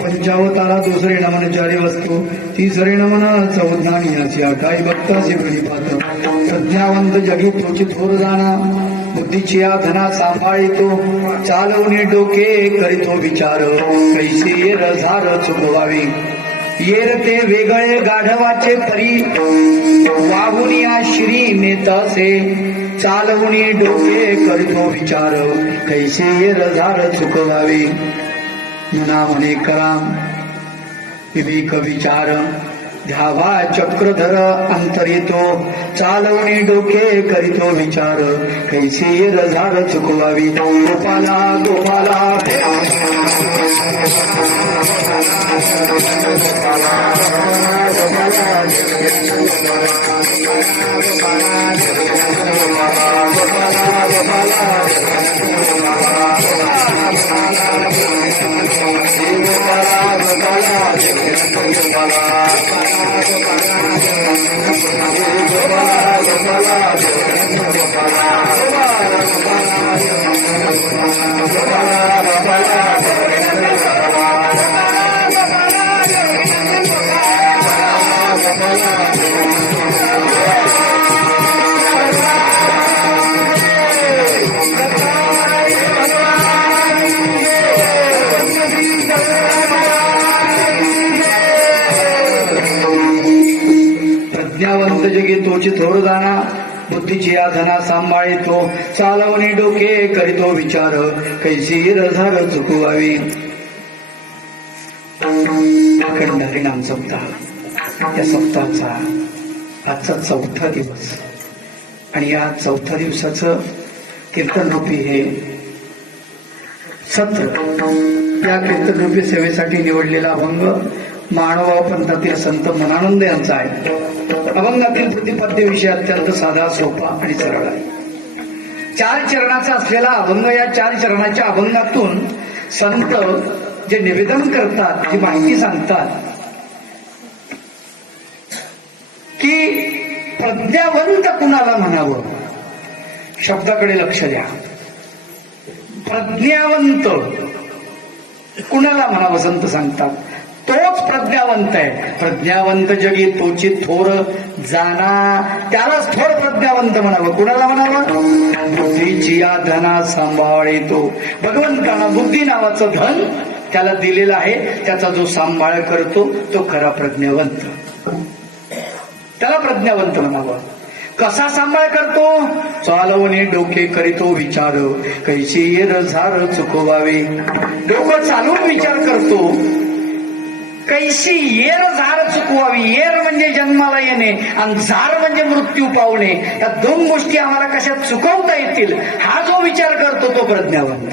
पंचावतारा दुसरे नमन चारी वस्तू तिसरे नमन चौज्ञानियाची अठाई भक्ताचे प्रणिपात प्रज्ञावंत जगी तोची थोर जाणा बुद्धीची धना सांभाळितो चालवणे डोके करीतो विचार कैसे येर झार चुकवावे येर ते वेगळे गाढवाचे परी वाहून या श्री नेतसे चालवणे डोके करीतो विचार कैसे येर झार चुकवावे मना म्हणे करा विवेक विचार ध्यावा चक्रधर अंतरितो चालवणे डोके करीतो विचार कैसे रझार चुकवावी गोपाला गोपाला प्रज्ञावंत जगी तोची थोर जाणा बुद्धीची धना सांभाळितो चालवणे डोके करीतो विचार कैसी रझार चुकवावी अखंड हरिनाम सप्ताह या सप्ताहाचा आजचा चौथा दिवस आणि या चौथ्या दिवसाचं कीर्तनरूपी हे सत्र या कीर्तनरूपी सेवेसाठी निवडलेला अभंग मानव पंथातील संत मनानंद यांचा आहे. अभंगातील प्रतिपद्य विषय अत्यंत साधा सोपा आणि सरळ आहे. 4 चरणाचा असलेला अभंग या 4 चरणाच्या अभंगातून संत जे निवेदन करतात जी माहिती सांगतात की प्रज्ञावंत कुणाला म्हणावं शब्दाकडे लक्ष द्या. प्रज्ञावंत कुणाला म्हणावं संत सांगतात तोच प्रज्ञावंत आहे. प्रज्ञावंत जगी तोची थोर जाणा त्यालाच थोर प्रज्ञावंत म्हणावं. कुणाला म्हणावं बुद्धीची धना सांभाळितो. भगवंतानं बुद्धी नावाचं धन त्याला दिलेलं आहे. त्याचा जो सांभाळ करतो तो खरा प्रज्ञावंत. त्याला प्रज्ञावंत म्हणावं. कसा सांभाळ करतो चालवणे डोके करीतो विचार कैसी येर झार चुकवावे. डोकं चालवून विचार करतो कैसी येर झार चुकवावी. येर म्हणजे जन्माला येणे आणि झार म्हणजे मृत्यू पावणे. या 2 गोष्टी आम्हाला कशा चुकवता येतील हा जो विचार करतो तो प्रज्ञावंत.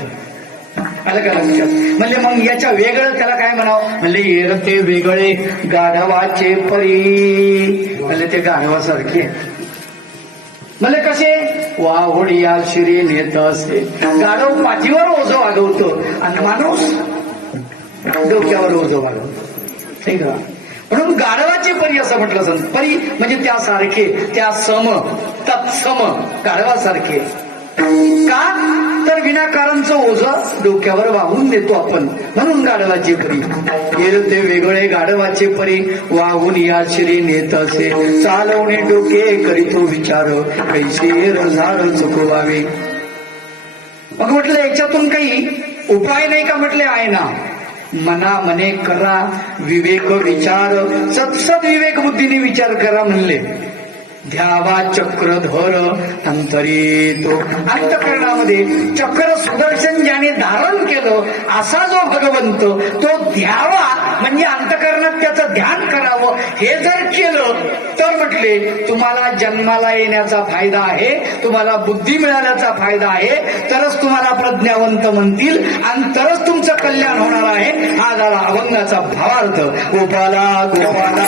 आलं का लक्षात. म्हणजे मग याच्या वेगळं त्याला काय म्हणावं म्हणजे येर ते वेगळे गाढवाचे परी. म्हणजे ते गाढवासारखे म्हणजे कसे वाहुडिया शिरी नेत असे. गाढव पाठीवर ओझं वाढवतो आणि माणूस डोक्यावर ओझं वाढवतो. ठीक आहे. म्हणून गाढवाचे परी असं म्हटलं संत. परी म्हणजे त्यासारखे त्या सम तत्सम गाढवासारखे. का तर विनाकारणचं ओझं डोक्यावर वाहून देतो आपण म्हणून गाढवाचे परी. येर ते वेगळे गाढवाचे परी वाहून या शिरी नेत असे. चालवणे डोके करीतो विचार कैसे रझार चुकवावे. मग म्हटलं याच्यातून काही उपाय नाही का म्हटले आहे ना. मना मने करा विवेक विचार, सत्सद विवेक बुद्धीने विचार करा म्हणले. ध्यावा चक्रधर अंतरी तो, अंतकरणामध्ये चक्र सुदर्शन ज्याने धारण केलं असा जो भगवंत तो ध्यावा म्हणजे अंतकरणात त्याचं ध्यान करावं. हे जर केलं तर म्हटले तुम्हाला जन्माला येण्याचा फायदा आहे, तुम्हाला बुद्धी मिळाल्याचा फायदा आहे, तरच तुम्हाला प्रज्ञावंत म्हणतील आणि तरच तुमचं कल्याण होणार आहे. हा झाला अभंगाचा भावार्थ. गोपाला गोपाला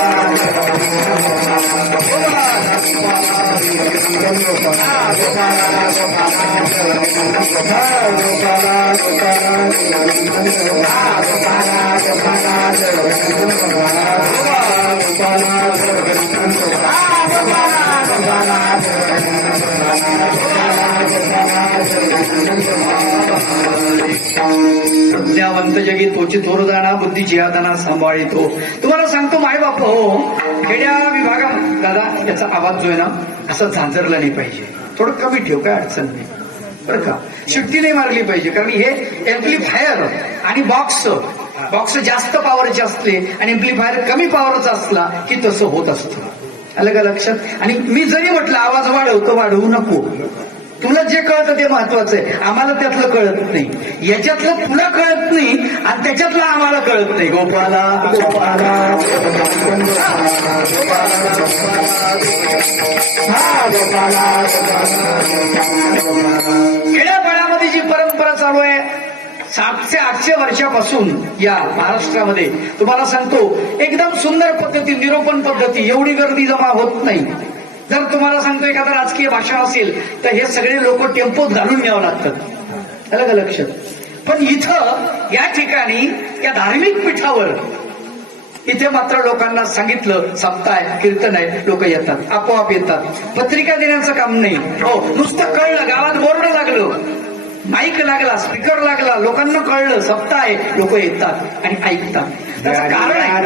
प्रज्ञावंत जगी तोची थोर जाणा, बुद्धी जिहादाना सांभाळितो. तुम्हाला सांगतो माय बाप हो, खेड्या विभागात दादा याचा आवाज जो आहे ना असा झांजरला नाही पाहिजे, थोडं कमी ठेव, काय अडचण नाही बरं का. शिट्टी नाही मारली पाहिजे, कारण हे एम्प्लिफायर आणि बॉक्स जास्त पॉवरचे असले आणि एम्प्लिफायर कमी पॉवरचा असला की तसं होत असतं. आलं का लक्षात. आणि मी जरी म्हटलं आवाज वाढवतो, वाढवू नको. तुला जे कळतं ते महत्वाचं आहे, आम्हाला त्यातलं कळत नाही. याच्यातलं तुला कळत नाही आणि त्याच्यातलं आम्हाला कळत नाही. गोपाला गोपाला खेड्यापाड्यामध्ये जी परंपरा चालू आहे 700-800 वर्षापासून या महाराष्ट्रामध्ये, तुम्हाला सांगतो एकदम सुंदर पद्धती, निरोपण पद्धती, एवढी गर्दी जमा होत नाही. जर तुम्हाला सांगतो एखादं राजकीय भाषण असेल तर हे सगळे लोक टेम्पोत घालून न्यावं लागतात. आलं का लक्षात. पण इथं या ठिकाणी या धार्मिक पीठावर इथे मात्र लोकांना सांगितलं सप्ताह आहे, कीर्तन आहे, लोक येतात, आपोआप येतात. पत्रिका देण्याचं काम नाही. हो, नुसतं कळलं, गावात बोर्ड लागलं, माईक लागला, स्पीकर लागला, लोकांना कळलं सप्ताह आहे, लोक येतात आणि ऐकतात. त्याचं कारण आहे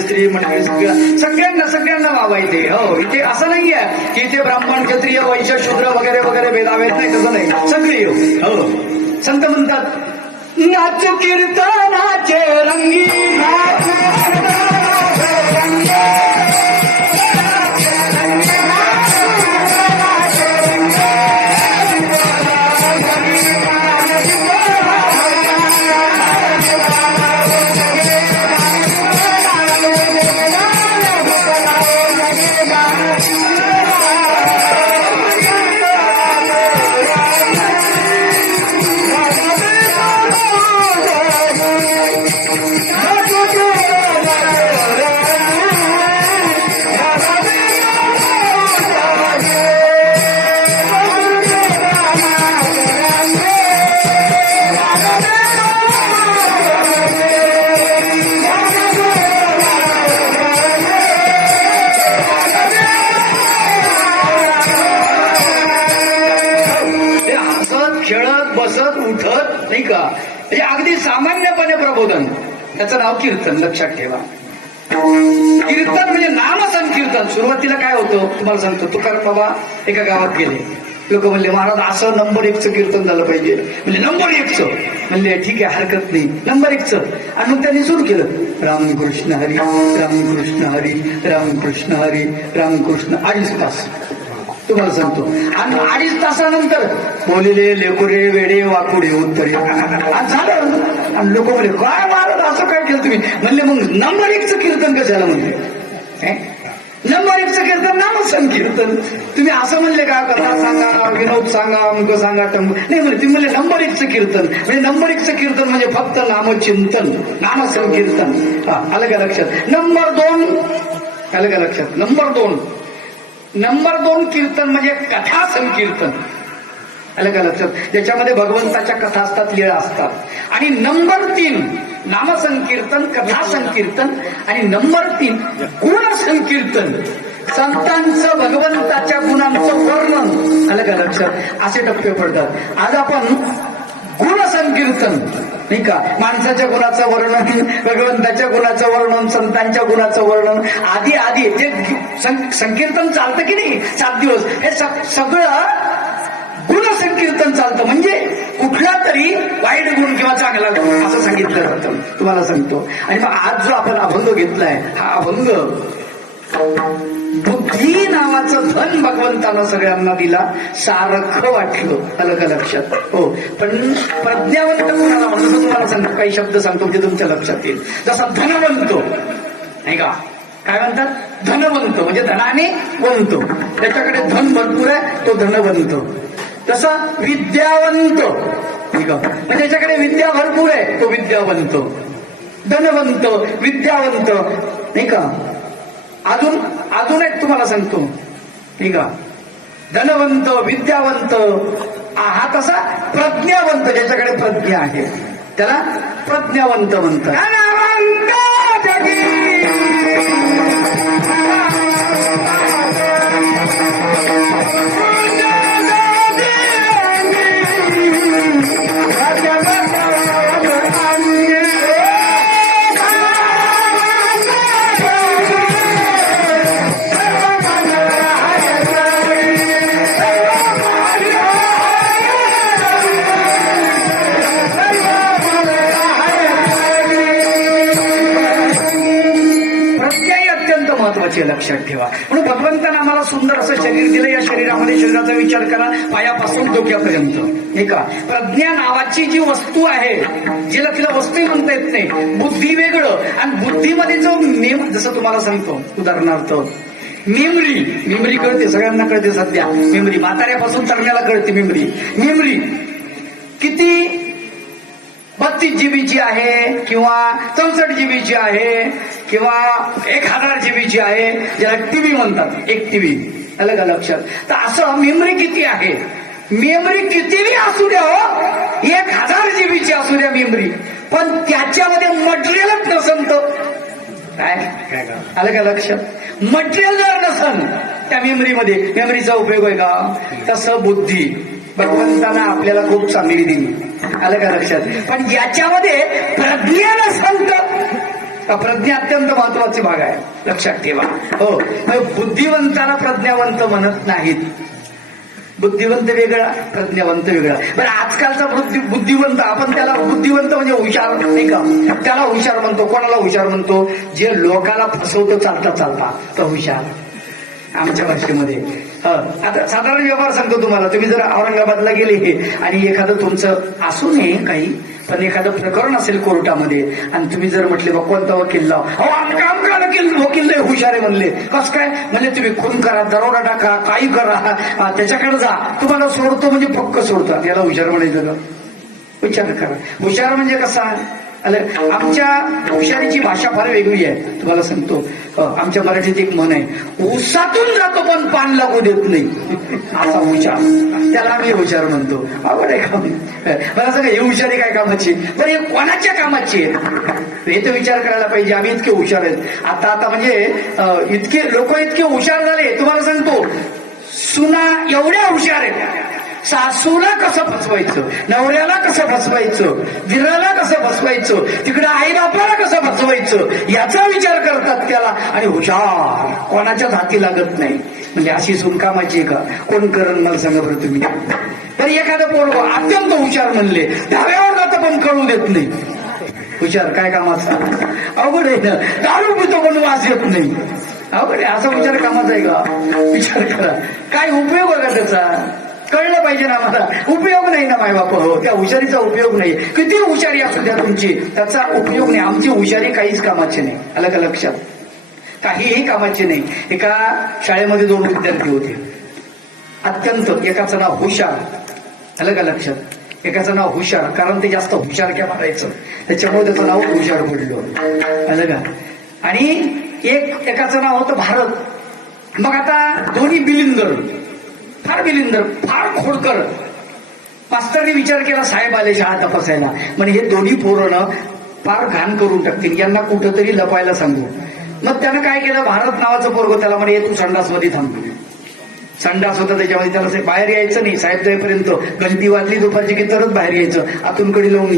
स्त्री मंडळी सगळ्यांना वावा इथे. हो, इथे असं नाही आहे की इथे ब्राह्मण क्षत्रिय वैश्य शूद्र वगैरे वगैरे भेदाभेद नाही, तसं नाही, सगळी. हो, संत म्हणतात नाचू कीर्तनाचे रंगी, बसत उठत नाही का, म्हणजे अगदी सामान्यपणे प्रबोधन, त्याचं नाव कीर्तन. लक्षात ठेवा. कीर्तन म्हणजे नाम संकीर्तन. सुरुवातीला काय होतं तुम्हाला सांगतो. तुकाराम बाबा एका गावात गेले. लोक म्हणले महाराज असं नंबर 1चं कीर्तन झालं पाहिजे. म्हणजे नंबर 1चं. म्हणले ठीक आहे हरकत नाही, नंबर 1चं. आणि मग त्यांनी सुरू केलं रामकृष्ण हरी रामकृष्ण हरी रामकृष्ण हरी रामकृष्ण. 2.5 तास तुम्हाला सांगतो. आणि 2.5 तासानंतर बोलिले लेकुरे वेडे वाकुडे उत्तरे झालं. आणि लोक म्हणले काय महाराज असं काय केलं तुम्ही. म्हणले मग नंबर 1चं कीर्तन कशाला म्हणले. नंबर 1चं कीर्तन नामसंकीर्तन. तुम्ही असं म्हणले का कथा सांगा विनोद सांगा अंक सांगा नाही म्हणले. तुम्ही म्हणले नंबर 1चं कीर्तन. म्हणजे नंबर 1चं कीर्तन म्हणजे फक्त नामचिंतन नामसंकीर्तन. आलं का लक्षात. नंबर 2 आलं का लक्षात. नंबर 2 कीर्तन म्हणजे कथा संकीर्तन. आलं का लक्षात. ज्याच्यामध्ये भगवंताच्या कथा असतात, लीळा असतात. आणि नंबर 3 नामसंकीर्तन कथा संकीर्तन. आणि नंबर 3 गुण संकीर्तन, संतांचं भगवंताच्या गुणांचं वर्णन. आलं का लक्षात. असे टप्पे पडतात. आज आपण गुण संकीर्तन नाही का, माणसाच्या गुणाचं वर्णन, भगवंताच्या गुणाचं वर्णन, संतांच्या गुणाचं वर्णन, आधी जे संकीर्तन चालतं की नाही 7 दिवस, हे सगळं गुणसंकीर्तन चालतं. म्हणजे कुठला तरी वाईट गुण किंवा चांगला गुण असं सांगितलं जातं. तुम्हाला सांगतो. आणि मग आज जो आपण अभंग घेतलाय, हा अभंग बुद्धी नावाचं धन भगवंतानं सगळ्यांना दिला, सारखं वाटलं. आलं का लक्षात. हो. पण प्रज्ञावंत कोणाला म्हणतो तुम्हाला सांगतो. काही शब्द सांगतो ते तुमच्या लक्षात येईल. जसा धनवंत नाही का, काय म्हणतात धनवंत म्हणजे धनाने वंत, त्याच्याकडे धन भरपूर आहे तो धनवंत. तसा विद्यावंत ठीक आहे, म्हणजे त्याच्याकडे विद्या भरपूर आहे तो विद्यावंत. धनवंत विद्यावंत नाही का. अजून एक तुम्हाला सांगतो ठीक आहे. धनवंत विद्यावंत हा तसा प्रज्ञावंत, ज्याच्याकडे प्रज्ञा आहे त्याला प्रज्ञावंत म्हणतात. लक्षात ठेवा. म्हणून भगवंतानं आम्हाला सुंदर असं शरीर दिलं. या शरीरामध्ये शरीराचा विचार करा पायापासून डोक्यापर्यंत नाही का. प्रज्ञा नावाची जी वस्तू आहे, जिला तिला वस्तू म्हणता येत नाही, बुद्धी वेगळं. आणि बुद्धीमध्ये जो जसं तुम्हाला सांगतो उदाहरणार्थ मेमरी कळते सगळ्यांना, कळते सध्या मेमरी. म्हाताऱ्यापासून तरण्याला कळते मेमरी किती 32 जीबीची आहे किंवा 64 जीबीची आहे किंवा 1000 जीबीची आहे, ज्याला टीव्ही म्हणतात. 1 टीव्ही. आलं का लक्षात. तर असं मेमरी किती आहे. मेमरी कितीही असू द्या हो, 1000 जीबीची असू द्या मेमरी, पण त्याच्यामध्ये मटेरियलच नसन तर काय. आलं का लक्षात. मटेरियल जर नसन त्या मेमरीचा उपयोग आहे का. तसं बुद्धी भगवंतानं आपल्याला खूप चांगली दिली. आलं का लक्षात. पण याच्यामध्ये प्रज्ञा नसन तर प्रज्ञा अत्यंत महत्वाची भाग आहे. लक्षात ठेवा. हो. बुद्धिवंताला प्रज्ञावंत म्हणत नाहीत. बुद्धिवंत वेगळा प्रज्ञावंत वेगळा. पण आजकालचा बुद्धिवंत आपण त्याला बुद्धिवंत म्हणजे हुशार नाही का, त्याला हुशार म्हणतो. कोणाला हुशार म्हणतो. जे लोकाला फसवतो चालता तर हुशार आमच्या भाषेमध्ये. आता साधारण व्यवहार सांगतो तुम्हाला. तुम्ही जर औरंगाबादला गेले आणि एखादं तुमचं असू नये काही, पण एखादं प्रकरण असेल कोर्टामध्ये आणि तुम्ही जर म्हटले बा कोणता वकील लाव, वकील लय हुशार आहे म्हणले. कस काय म्हणले तुम्ही खून करा, दरोडा टाका, काही करा, त्याच्याकडे जा, तुम्हाला सोडतो म्हणजे पक्क सोडतात. याला हुशार म्हणायचं का. विचार करा. हुशार म्हणजे कसा. आमच्या हुशारीची भाषा फार वेगळी आहे. तुम्हाला सांगतो आमच्या मराठीत एक म्हण आहे, ऊसातून जातो पण पान लागू देत नाही असा हुशार. त्याला आम्ही हुशार म्हणतो. आवड आहे का. मला सांगा ही हुशारी काय कामाची, पण हे कोणाच्या कामाची आहे हे तर विचार करायला पाहिजे. आम्ही इतके हुशार आहेत आता म्हणजे इतके लोक इतके हुशार झाले. तुम्हाला सांगतो सुना एवढ्या हुशार आहेत, सासूला कसं फसवायचं, नवऱ्याला कसं फसवायचं, दिराला कसं फसवायचं, तिकडे आई बापाला कसं फसवायचं याचा विचार करतात त्याला. आणि हुशार, कोणाच्याच हाती लागत नाही. म्हणजे अशी सुनकामाची का कोण करण मला सांगा बरं तुम्ही. तर एखादं पोरग अत्यंत हुशार म्हणले, डाव्यावर जातं पण कळू देत नाही. हुशार काय कामाचा, अवघड आहे ना. दारू पितो पण वास येत नाही, अवघड आहे. असा विचार कामाचा आहे का? विचार करा, काय उपयोग आहे का त्याचा? कळलं पाहिजे ना मला. उपयोग नाही ना माय बाप. हो, त्या हुशारीचा उपयोग नाही. किती हुशारी असू द्या तुमची, त्याचा उपयोग नाही. आमची हुशारी काहीच कामाची नाही. आलं का लक्षात? काहीही कामाची नाही. एका शाळेमध्ये 2 विद्यार्थी होते, अत्यंत. एकाचं नाव हुशार, आलं का लक्षात? एकाचं नाव हुशार, कारण ते जास्त हुशार क्या मारायचं, त्याच्यामुळे त्याचं नाव हुशार पडलं, आलं का? आणि एकाचं नाव होतं भारत. मग आता दोन्ही बिलिंदर, फार बिलिंदर, फार खोडकर. मास्तरने विचार केला, साहेब आले शाळा तपासायला, म्हणजे हे दोन्ही पोरं फार घाण करून टाकतील, यांना कुठंतरी लपायला सांगू. मग त्यानं काय केलं, भारत नावाचं पोरग त्याला म्हणे तू संडासमध्ये थांब. संडास होता त्याच्यामध्ये, त्याला बाहेर यायचं नाही. साहेब जाईपर्यंत घंटी वाजली दुपारची की तरच बाहेर यायचं, आतून कडी लावून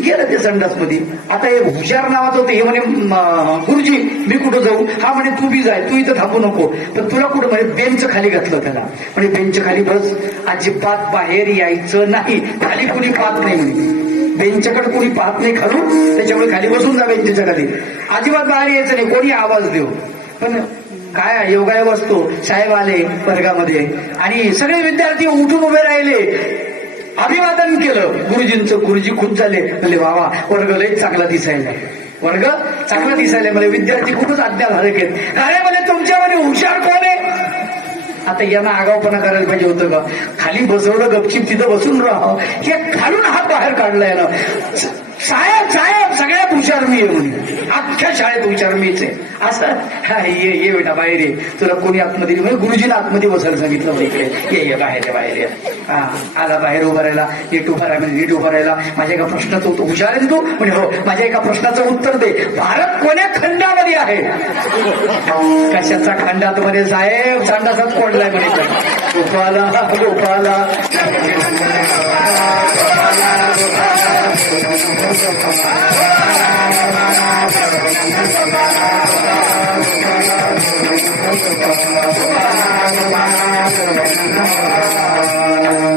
गेलं ते संडासमध्ये. आता हे हुशार नावाचं होतं, हे म्हणे गुरुजी मी कुठं जाऊ? हा म्हणे तू बी जाय, तू इथं थांबू नको. पण तुला कुठं? म्हणे बेंच खाली घातलं त्याला. म्हणे बेंच खाली बस, अजिबात बाहेर यायचं नाही, खाली कुणी पाहत नाही म्हणे. बेंचकडे कोणी पाहत नाही खालून, त्याच्यामुळे खाली बसून जा बेंचच्या खाली, अजिबात बाहेर यायचं नाही, कोणी आवाज देऊ. पण काय योगायोग असतो, साहेब आले वर्गामध्ये आणि सगळे विद्यार्थी उठून उभे राहिले, अभिवादन केलं गुरुजींचं. गुरुजी खुश झाले, म्हणले बाबा वर्ग लय चांगला दिसायला, वर्ग चांगला दिसायला. मला विद्यार्थी खूपच आज्ञाधारक आहेत. अरे म्हणे तुमच्यामध्ये हुशार कोण आहे? आता यांना आगावपणा करायला पाहिजे होतं का? खाली बसवलं गपचिप, तिथं बसून राहा. हे खालून हात बाहेर काढलाय ना. साहेब साहेब सगळ्यात हुशार मी आहे म्हणे, अख्ख्या शाळेत हुशार मीच आहे. असं ये बेटा बाहेर ये, तुला कोणी आतमध्ये म्हणजे गुरुजीला आतमध्ये बसायला सांगितलं. इकडे ये बाहेर बाहेर ये. हा आला बाहेर उभा राहिला, नीट उभा राहिला, नीट उभा राहिला. माझ्या एका प्रश्नाचं उत्तर, हुशार आहे तू म्हणजे हो, माझ्या एका प्रश्नाचं उत्तर दे, भारत कोण्या खंडामध्ये आहे? कशाचा खंडात मध्ये साहेब? संडासात कोणलाय म्हणे. गोपाला गोपाला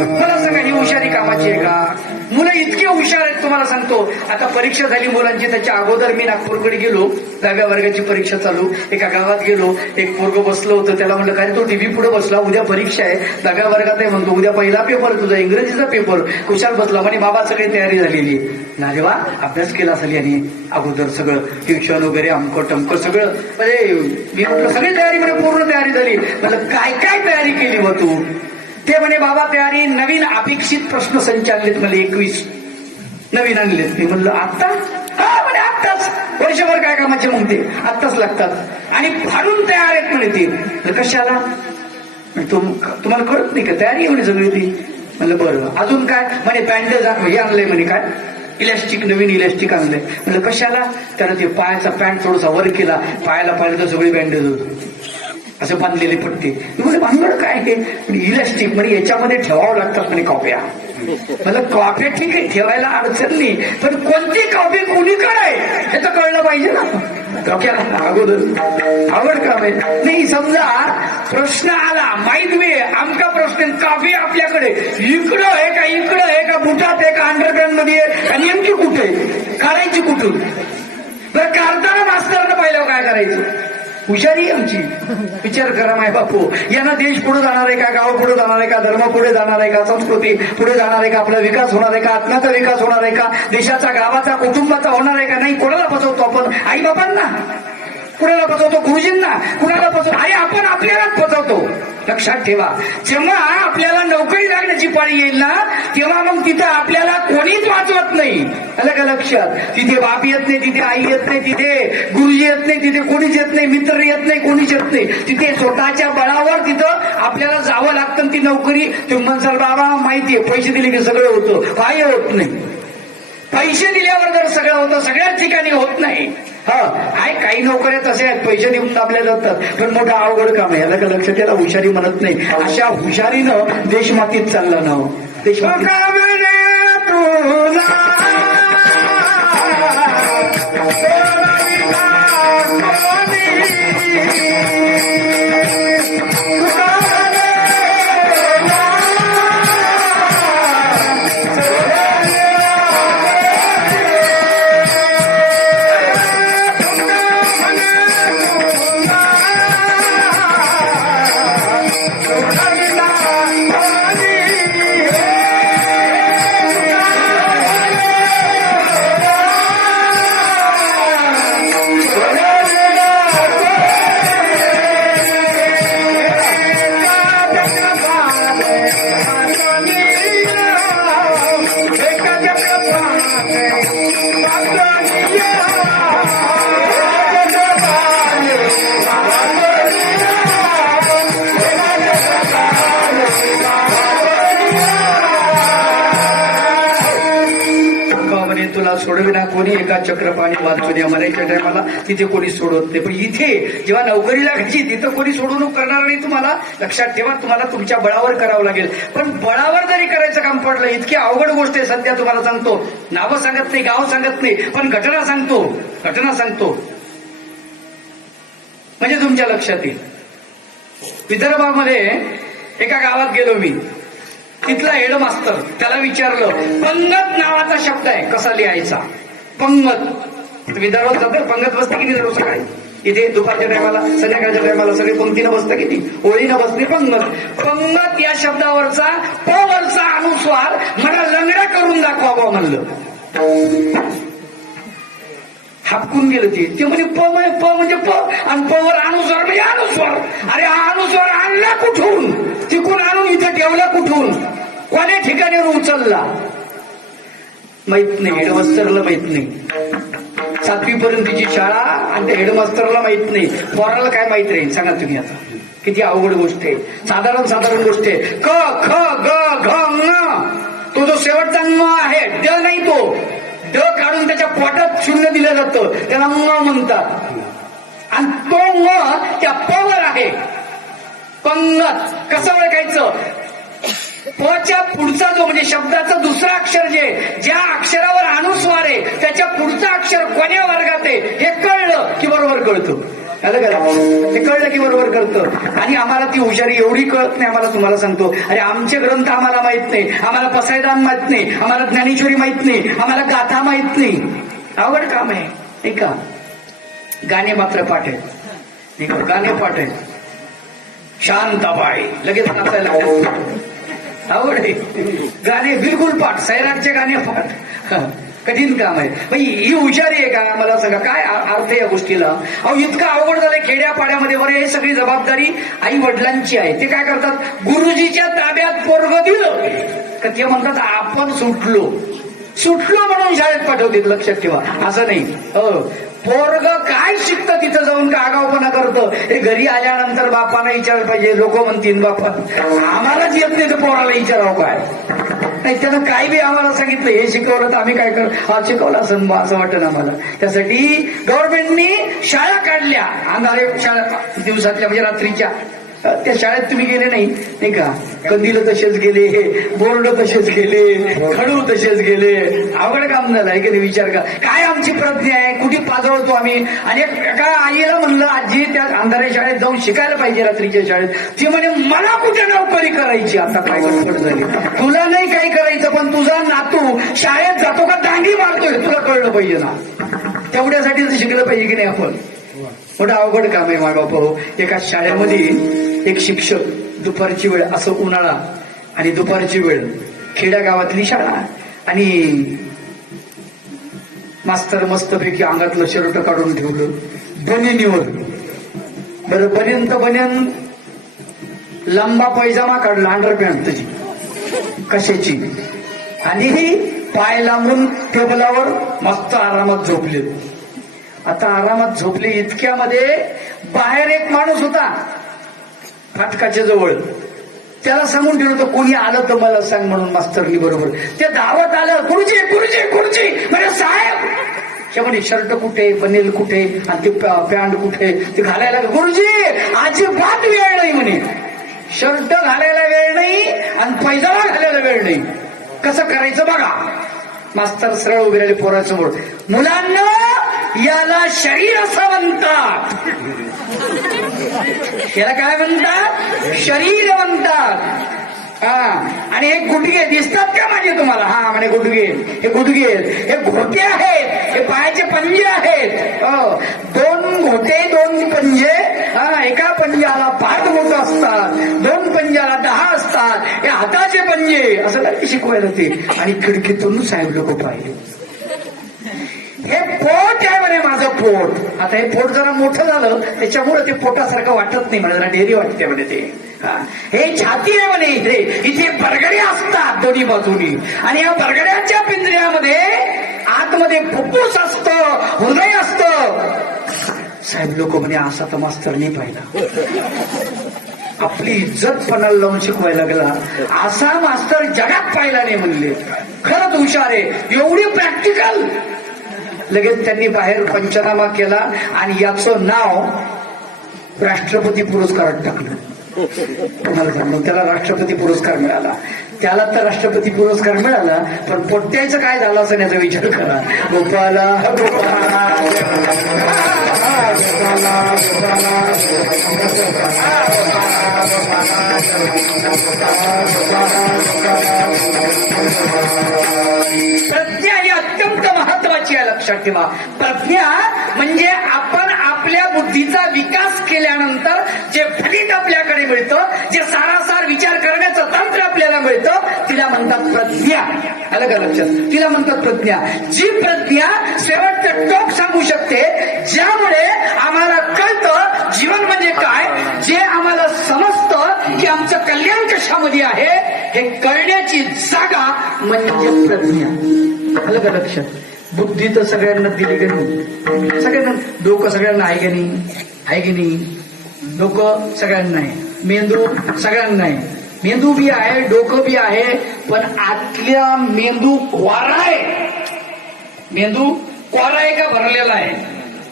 मला सांगा, ही हुशारी कामाची आहे का? मुलं इतके हुशार आहेत तुम्हाला सांगतो. आता परीक्षा झाली मुलांची, त्याच्या अगोदर मी नागपूरकडे गेलो, 10व्या वर्गाची परीक्षा चालू. एका गावात गेलो, एक पोरग बसलं होतं, त्याला म्हणलं काय तो टीव्ही पुढे बसला, उद्या परीक्षा आहे, 10व्या वर्गात आहे म्हणतो, उद्या पहिला पेपर तुझा इंग्रजीचा पेपर. कुशाल बसला म्हणे बाबा सगळी तयारी झालेली ना रे वा, अभ्यास केला असेल यांनी अगोदर सगळं, ट्युशन वगैरे अमकं टमकं सगळं. म्हणजे मी म्हटलं सगळी तयारी म्हणजे पूर्ण तयारी झाली. म्हटलं काय काय तयारी केली व तू? ते म्हणे बाबा तयारी, नवीन अपेक्षित प्रश्न संच आणलेत मला 21 नवीन आणलेत. मी म्हणलं आत्ता? हा म्हणे आत्ताच, वर्षभर काय कामाचे मग ते आत्ताच लागतात आणि फाडून तयार आहेत म्हणे ते. कशाला? तुम्हाला कळत नाही का तयारी म्हणे सगळी ती? म्हणलं बरं, अजून काय? म्हणे पॅन्ट हे आणलंय म्हणे, काय इलॅस्टिक, नवीन इलॅस्टिक आणलंय. म्हणलं कशाला? त्यानं ते पायाचा पॅन्ट थोडासा वर केला, पायाला पाहिलं तर सगळी बँडेज होत, असं बांधलेले पट्टे. म्हणजे भानगड काय हे इलॅस्टिक म्हणजे याच्यामध्ये ठेवावं लागतात म्हणे कॉप्या. मला कॉप्या ठीक आहे ठेवायला अडचण नाही, पण कोणती कॉपी कोणीकडे आहे हे तर कळलं पाहिजे ना. डोक्याला अगोदर आवड काम आहे नाही. समजा प्रश्न आला माहित वे आमका प्रश्न, कॉपी आपल्याकडे इकडं आहे का, इकडं आहे का, बुटात आहे का, अंडरग्राऊंड मध्ये आहे का, नेमकी कुठे काढायची कुठून? बरं काढताना मास्तरनं पाहिलं काय करायचं? हुशारी आमची. विचार करा माय बापू, यांना देश पुढे जाणार आहे का, गाव पुढे जाणार आहे का, धर्म पुढे जाणार आहे का, संस्कृती पुढे जाणार आहे का, आपला विकास होणार आहे का, आत्म्याचा विकास होणार आहे का, देशाचा, गावाचा, कुटुंबाचा होणार आहे का? नाही. कोणाला फसवतो आपण? आई बापांना. कुणाला फसवतो? गुरुजींना. कुणाला फसवतो? अरे आपण आपल्यालाच फसवतो. लक्षात ठेवा, जेव्हा आपल्याला नोकरी लागण्याची पाळी येईल ना, तेव्हा मग तिथं आपल्याला कोणीच वाचवत नाही. आलं का लक्षात? तिथे बाप येत नाही, तिथे आई येत नाही, तिथे गुरुजी येत नाही, तिथे कोणीच येत नाही, मित्र येत नाही, कोणीच येत नाही. तिथे स्वतःच्या बळावर तिथं आपल्याला जावं लागतं. ती नोकरी तुम्ही म्हणसाल बाबा माहितीये पैसे दिले की सगळं होतं, काय होत नाही. पैसे दिल्यावर जर सगळं होतं, सगळ्याच ठिकाणी होत नाही. आहे काही नोकऱ्या तसे आहेत, पैसे देऊन दाबल्या जातात, पण मोठं अवघड काम आहे. याला का लक्ष त्याला हुशारी म्हणत नाही. अशा हुशारीनं देशमातीत चालला ना हो. देशमातीत सोडविना कोणी एका चक्रपाणी वाचून या म्हणायच्या टायमाला तिथे कोणी सोडवत नाही. पण इथे जेव्हा नोकरी लागायची तिथं कोणी सोडवणूक करणार नाही. तुम्हाला लक्षात ठेवा, तुम्हाला तुमच्या बळावर करावं लागेल. पण बळावर जरी करायचं काम पडलं, इतकी अवघड गोष्ट आहे. सध्या तुम्हाला सांगतो, नावं सांगत नाही, गाव सांगत नाही, पण घटना सांगतो म्हणजे तुमच्या लक्षात येईल. विदर्भामध्ये एका गावात गेलो मी. तिथला हेडमास्तर, त्याला विचारलं, पंगत नावाचा शब्द आहे, कसा लिहायचा? पंगत. विदर्भात जातं, पंगत बसते किती दररोज सकाळी? इथे दुपारच्या टायमाला, संध्याकाळच्या टायमाला सगळे पंक्तीनं बसतं किती? ओळीनं बसते पंगत. पंगत या शब्दावरचा प वरचा अनुस्वार मला लंगडा करून दाखवा म्हणलं. हापकून गेलं ते म्हणजे प म्हणजे प, आणि प वर अनुस्वार म्हणजे अनुस्वार. अरे हा अनुस्वार आणला कुठून? तिकून आणून इथे ठेवला कुठून? कोण्या ठिकाणी उचलला माहित नाही. हेडमास्टरला माहित नाही. 7वी पर्यंतची शाळा आणि त्या हेडमास्टरला माहित नाही. पोराला काय माहित राहील सांगा तुम्ही? आता किती अवघड गोष्ट आहे. साधारण गोष्ट आहे. क ख ग घ ङ, तो जो शेवटचा ङ आहे, ड नाही, तो ड काढून त्याच्या पोटात शून्य दिलं जातं, त्याला ङ म्हणतात. आणि तो ङ त्या प वर आहे. पंगत. कसं ओळखायचं? पच्या पुढचा जो म्हणजे शब्दाचं दुसरा अक्षर ज्या अक्षरावर अनुस्वार आहे त्याच्या पुढचा अक्षर कोण्या वर्गात आहे हे कळलं की बरोबर कळतं. ते कळलं की बरोबर कळतं. आणि आम्हाला ती हुशारी एवढी कळत नाही. आम्हाला तुम्हाला सांगतो, अरे आमचे ग्रंथ आम्हाला माहित नाही, आम्हाला पसायदान माहित नाही, आम्हाला ज्ञानेश्वरी माहित नाही, आम्हाला गाथा माहित नाही. अवघड काम आहे नाही का? गाणे मात्र पाठ आहेत, गाणे पाठ आहेत. शांताबाई लगेच नाचायला आवड आहे. गाणे बिलकुल पाठ, सैराटचे गाणे पाठ. कठीण काम आहे. ही हुशारी आहे का? मला सांगा काय अर्थ आहे या गोष्टीला? अहो इतकं अवघड झालंय खेड्यापाड्यामध्ये. बरं, हे सगळी जबाबदारी आई वडिलांची आहे. ते काय करतात? गुरुजीच्या ताब्यात पोरग दिलं का ते म्हणतात आपण सुटलो म्हणून शाळेत पाठवतील. लक्षात ठेवा, असं नाही. पोरग काय शिकतं तिथं जाऊन का आगाऊपणा करतं हे घरी आल्यानंतर बापाला विचारलं पाहिजे. लोक म्हणतील बापा आम्हालाच येत नाही तर पोराला विचारावं काय? नाही, त्यानं काय बी आम्हाला सांगितलं, हे शिकवलं तर आम्ही काय शिकवलं असं वाटतं आम्हाला. त्यासाठी गव्हर्नमेंटनी शाळा काढल्या, अंधारे शाळा दिवसातल्या म्हणजे रात्रीच्या. त्या शाळेत तुम्ही गेले नाही का? कंदील तसेच गेले, बोर्ड तसेच गेले, खडू तसेच गेले. अवघड काम झालं आहे की विचार का? काय आमची प्रज्ञा आहे? कुठे पाजवतो आम्ही? आणि एका आईला म्हणलं, आजी त्या अंधाऱ्या शाळेत जाऊन शिकायला पाहिजे रात्रीच्या शाळेत. ती म्हणे मला कुठे नोकरी करायची? आता काय गडबड झाली? तुला नाही काय करायचं, पण तुझा नातू शाळेत जातो का दांडी मारतोय तुला कळलं पाहिजे ना. तेवढ्यासाठी शिकलं पाहिजे की नाही आपण? मोठं अवघड काम आहे मागाव. एका शाळेमध्ये एक शिक्षक, दुपारची वेळ, असं उन्हाळा आणि दुपारची वेळ, खेड्या गावातली शाळा, आणि मास्तर मस्तपैकी अंगातलं शर्ट काढून ठेवलं बनिनीवर. बरं, बनियन तर बनियन, लंबा पैजामा काढला, अंडरपॅन्ट त्याची कशाची, आणि पाय लांबून टेबलावर मस्त आरामात झोपले. आता आरामात झोपले इतक्यामध्ये बाहेर एक माणूस होता फाटकाच्या जवळ. त्याला सांगून ठेवलं होतं कोणी आलं तर मला सांग म्हणून मास्तरनी बरोबर. ते धावत आलं, गुरुजी गुरुजी गुरुजी. म्हणजे साहेब त्यामध्ये शर्ट कुठे, बनेल कुठे आणि ते पॅन्ट कुठे ते घालायला. गुरुजी अजिबात वेळ नाही म्हणे. शर्ट घालायला वेळ नाही आणि पैजामा घालायला वेळ नाही. कसं करायचं बघा. मास्तर सरळ उभे राहिले पोरासमोर. मुलांना याला शरीर असं म्हणतात. याला काय म्हणतात? शरीर म्हणतात. हा आणि हे गुडघे दिसतात का माझे तुम्हाला? हा म्हणे गुडघे, हे गुडघे, हे घोटे आहेत, हे पायाचे पंजे आहेत. दोन घोटे, दोन पंजे. हा एका पंजाला 5 बोटं असतात, 2 पंजाला 10 असतात. हे हाताचे पंजे असं नाही शिकवायला ते. आणि खिडकीतून साहेब लोक पाहिले. हे पोट आहे म्हणे माझं पोट. आता हे पोट जरा मोठं झालं त्याच्यामुळे ते पोटासारखं वाटत नाही मला, जरा डेअरी वाटते म्हणे ते. हे छाती आहे म्हणे इथे. इथे बरगड्या असतात दोन्ही बाजूनी आणि या बरगड्याच्या पिंजऱ्यामध्ये आतमध्ये फुफ्फुस असतं, हृदय असतं. साहेब लोक म्हणे असा तर मास्तर नाही पाहिला. आपली इज्जत पणाला लावून शिकवायला लागला असा मास्तर जगात पाहिला नाही म्हणले. खरंच हुशार आहे, एवढी प्रॅक्टिकल. लगेच त्यांनी बाहेर पंचनामा केला आणि याचं नाव राष्ट्रपती पुरस्कारात टाकलं. त्याला राष्ट्रपती पुरस्कार मिळाला. त्याला तर राष्ट्रपती पुरस्कार मिळाला, पण पोट्याचं काय झालं असं याचा विचार करा. गोपाला प्रज्ञा ही अत्यंत महत्वाची आहे, लक्षात ठेवा. प्रज्ञा म्हणजे आपण आपल्या बुद्धीचा विकास केल्यानंतर जे फलित आपल्याकडे मिळतं, जे सारासार विचार करण्याचं तंत्र आपल्याला मिळतं, तिला म्हणतात प्रज्ञा. आलं का लक्षात? तिला म्हणतात प्रज्ञा. जी प्रज्ञा शेवटचं टोक सांगू शकते, ज्यामुळे आम्हाला कळतं जीवन म्हणजे काय, जे आम्हाला समजतं की आमचं कल्याण कशामध्ये आहे, हे कळण्याची जागा म्हणजे प्रज्ञा. आलं का लक्षात? बुद्धी तर सगळ्यांना दिली का नाही? सगळ्यांना. डोकं सगळ्यांना आहे की नाही? आहे की नाही? डोकं सगळ्यांना आहे, मेंदू सगळ्यांना आहे. मेंदू बी आहे, डोकं बी आहे, पण आतल्या मेंदू कोरा आहे. मेंदू कोरा आहे का भरलेला आहे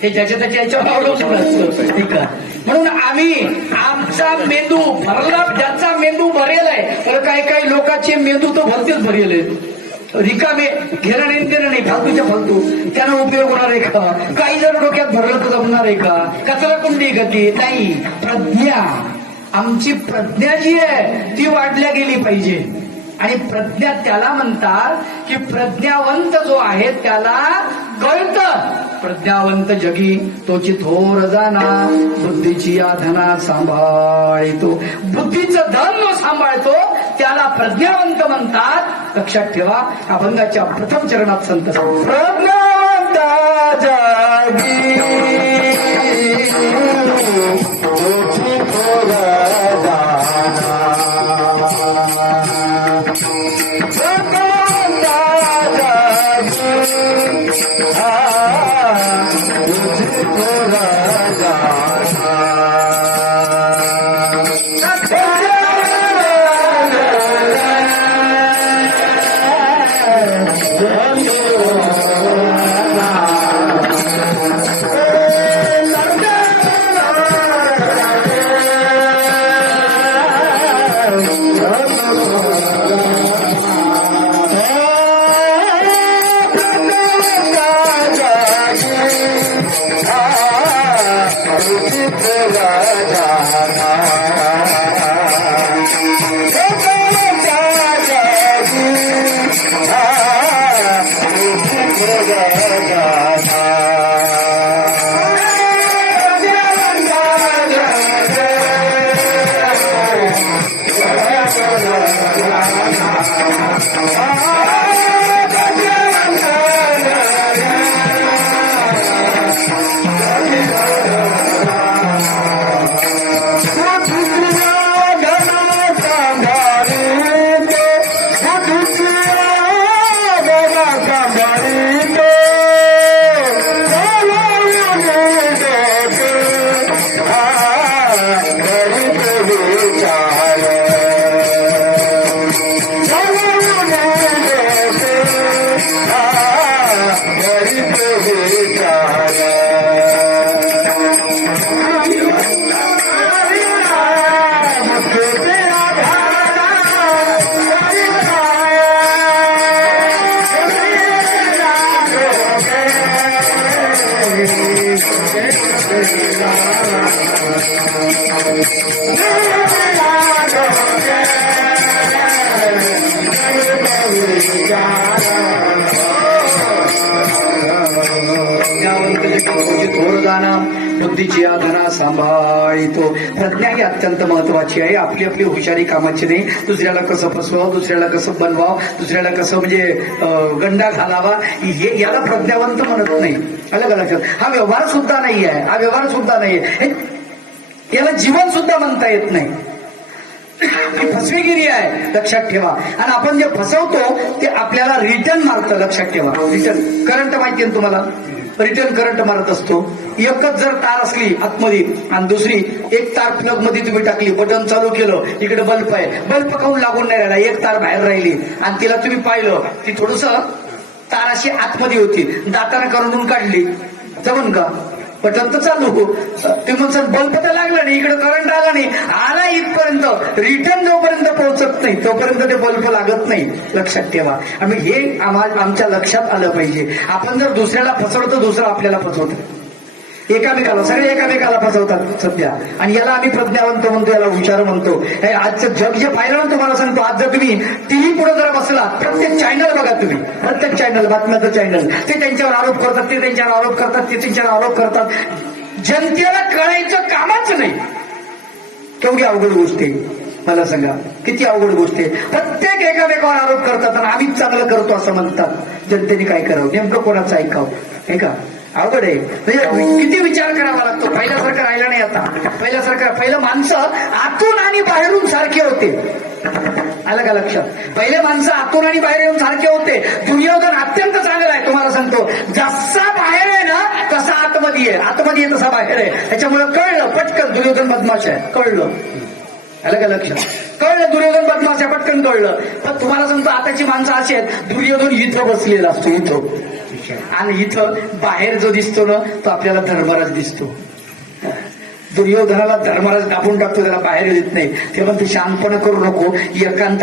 हे ज्याच्या त्याच्या याच्यावर अवलंबून असतं. ठीक आहे. म्हणून आम्ही आमचा मेंदू भरला, ज्याचा मेंदू भरेल आहे. तर काही काही लोकांचे मेंदू तर भरतेच भरेल आहे. रिकामे घेणं नाही देणं नाही, फालतूच्या फालतू. त्यांना उपयोग होणार आहे का? काही जर डोक्यात भरलं तर जमणार आहे का? कचरा कुंडी गती नाही. प्रज्ञा, आमची प्रज्ञा जी आहे ती वाढल्या गेली पाहिजे. आणि प्रज्ञा त्याला म्हणतात की प्रज्ञावंत जो आहे त्याला कळतं. प्रज्ञावंत जगी तोची थोर जाना, बुद्धीची आधना सांभाळतो. बुद्धीचं धन जो सांभाळतो त्याला प्रज्ञावंत म्हणतात. लक्षात ठेवा. अभंगाच्या प्रथम चरणात संत प्रज्ञावंत जगी तोची थोर जाना, प्रज्ञा ही अत्यंत महत्वाची आहे. आपली आपली हुशारी कामाची नाही. दुसऱ्याला कसं फसवावं, दुसऱ्याला कसं बनवावं, दुसऱ्याला कसं म्हणजे गंडा घालावा, हे याला प्रज्ञावंत म्हणत नाही. आलं का लक्षात? हा व्यवहार सुद्धा नाही आहे, हा व्यवहार सुद्धा नाहीये, याला जीवन सुद्धा म्हणता येत नाही. फसवेगिरी आहे, लक्षात ठेवा. आणि आपण जे फसवतो ते आपल्याला रिटर्न मारतं, लक्षात ठेवा. रिटर्न करंट माहिती आहे तुम्हाला, रिटर्न करंट मारत असतो. एकच जर तार असली आतमध्ये आणि दुसरी एक तार प्लग मध्ये तुम्ही टाकली, बटन चालू केलं, इकडे बल्ब आहे, बल्ब काऊन लागून नाही राहिला, एक तार बाहेर राहिली आणि तिला तुम्ही पाहिलं ती थोडस तार अशी आतमध्ये होती, दाताने करून काढली, जमन का? बटन तर चालू हो, ते म्हणतात बल्ब तर लागला नाही, इकडे करंट आला नाही, आला इथपर्यंत, रिटर्न जोपर्यंत पोहोचत नाही तोपर्यंत ते बल्ब लागत नाही, लक्षात ठेवा. आणि हे आमच्या लक्षात आलं पाहिजे. आपण जर दुसऱ्याला फसवतो, दुसरा आपल्याला फसवतो, एकामेकाला, सगळे एकामेकाला फसवतात सध्या. आणि याला आम्ही प्रज्ञावंत म्हणतो, याला हुशार म्हणतो. हे आजचं जग जे पाहिलं ना, तुम्हाला सांगतो, आज जर तुम्ही टीव्ही पुढे जर बसलात, प्रत्येक चॅनल बघा तुम्ही, प्रत्येक चॅनल, बातम्याचं चॅनल, ते त्यांच्यावर आरोप करतात, ते त्यांच्यावर आरोप करतात, ते त्यांच्यावर आरोप करतात. जनतेला कळायचं कामच नाही. केवढी अवघड गोष्ट आहे, मला सांगा, किती अवघड गोष्ट आहे. प्रत्येक एकामेकावर आरोप करतात आणि आम्हीच चांगलं करतो असं म्हणतात. जनतेने काय करावं, नेमकं कोणाचं ऐकावं, हे का? अवघड आहे. म्हणजे किती विचार करावा लागतो. पहिल्यासारखं राहिलं नाही आता. पहिलं माणसं आतून आणि बाहेरून सारखे होते. आलं का लक्षात? पहिले माणसं आतून आणि बाहेर येऊन सारखे होते. दुर्योधन अत्यंत चांगला आहे, तुम्हाला सांगतो. जसा बाहेर आहे ना तसा आतमध्ये आहे, आतमध्ये आहे तसा बाहेर आहे. त्याच्यामुळे कळलं पटकन दुर्योधन बदमाश आहे, कळलं. आलं का लक्षात? कळलं दुर्योधन बदमाश आहे, पटकन कळलं. पण तुम्हाला सांगतो आताची माणसं अशी आहेत, दुर्योधन इथं बसलेला असतो, इथं, आणि इथं बाहेर जो दिसतो ना तो आपल्याला धर्मराज दिसतो. दुर्योधनाला धर्मराज दाबून टाकतो, त्याला बाहेर येत नाही. ते म्हणते शांतपणा करू नको, एकांत